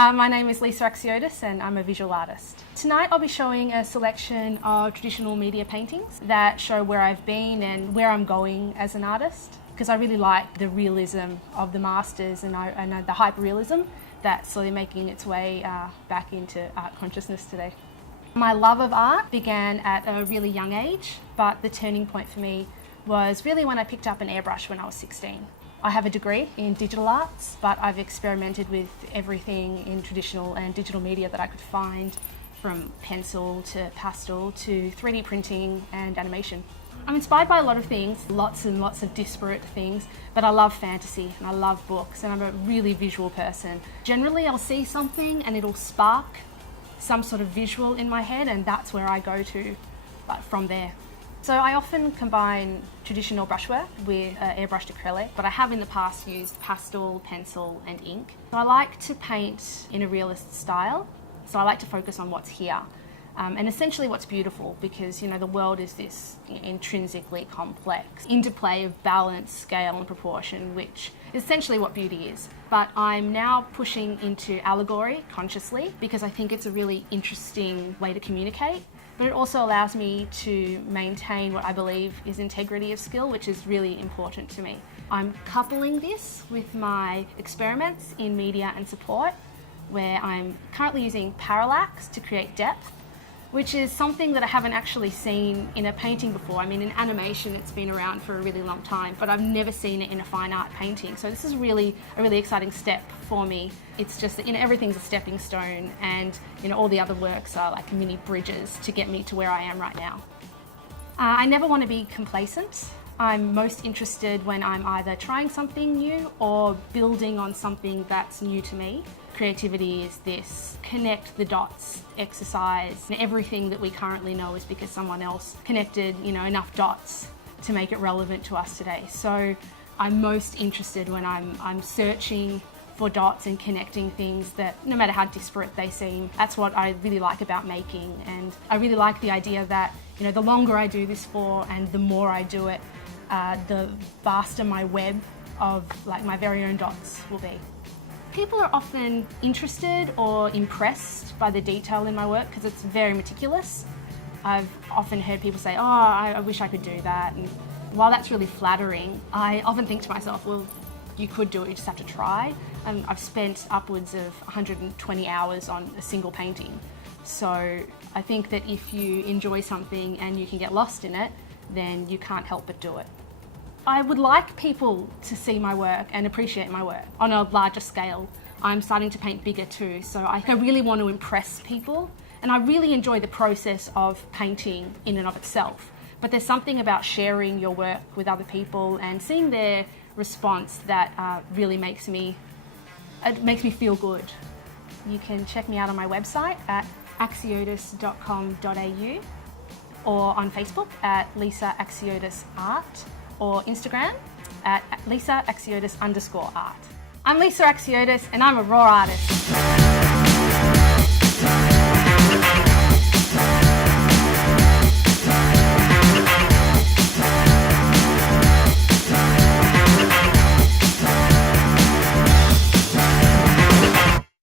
My name is Lisa AXIOTIS and I'm a visual artist. Tonight I'll be showing a selection of traditional media paintings that show where I've been and where I'm going as an artist, because I really like the realism of the masters and the hyper-realism that's slowly making its way back into art consciousness today. My love of art began at a really young age, but the turning point for me was really when I picked up an airbrush when I was 16. I have a degree in digital arts, but I've experimented with everything in traditional and digital media that I could find, from pencil to pastel to 3D printing and animation. I'm inspired by a lot of things, lots and lots of disparate things, but I love fantasy and I love books and I'm a really visual person. Generally I'll see something and it'll spark some sort of visual in my head, and that's where I go to from there. So I often combine traditional brushwork with airbrushed acrylic, but I have in the past used pastel, pencil and ink. So I like to paint in a realist style, so I like to focus on what's here. And essentially what's beautiful, because the world is this intrinsically complex interplay of balance, scale and proportion, which is essentially what beauty is. But I'm now pushing into allegory consciously because I think it's a really interesting way to communicate, but it also allows me to maintain what I believe is integrity of skill, which is really important to me. I'm coupling this with my experiments in media and support, where I'm currently using parallax to create depth, which is something that I haven't actually seen in a painting before. I mean, in animation it's been around for a really long time, but I've never seen it in a fine art painting. So this is really a really exciting step for me. It's just that everything's a stepping stone, and all the other works are like mini bridges to get me to where I am right now. I never want to be complacent. I'm most interested when I'm either trying something new or building on something that's new to me. Creativity is this connect the dots exercise, and everything that we currently know is because someone else connected enough dots to make it relevant to us today. So I'm most interested when I'm searching for dots and connecting things that, no matter how disparate they seem, that's what I really like about making. And I really like the idea that the longer I do this for and the more I do it, the vaster my web of my very own dots will be. People are often interested or impressed by the detail in my work because it's very meticulous. I've often heard people say, oh, I wish I could do that. And while that's really flattering, I often think to myself, well, you could do it, you just have to try. I've spent upwards of 120 hours on a single painting. So I think that if you enjoy something and you can get lost in it, then you can't help but do it. I would like people to see my work and appreciate my work on a larger scale. I'm starting to paint bigger too, so I really want to impress people, and I really enjoy the process of painting in and of itself. But there's something about sharing your work with other people and seeing their response that really makes me feel good. You can check me out on my website at axiotis.com.au, or on Facebook at Lisa AXIOTIS Art, or Instagram at Lisa AXIOTIS_art. I'm Lisa AXIOTIS and I'm a raw artist.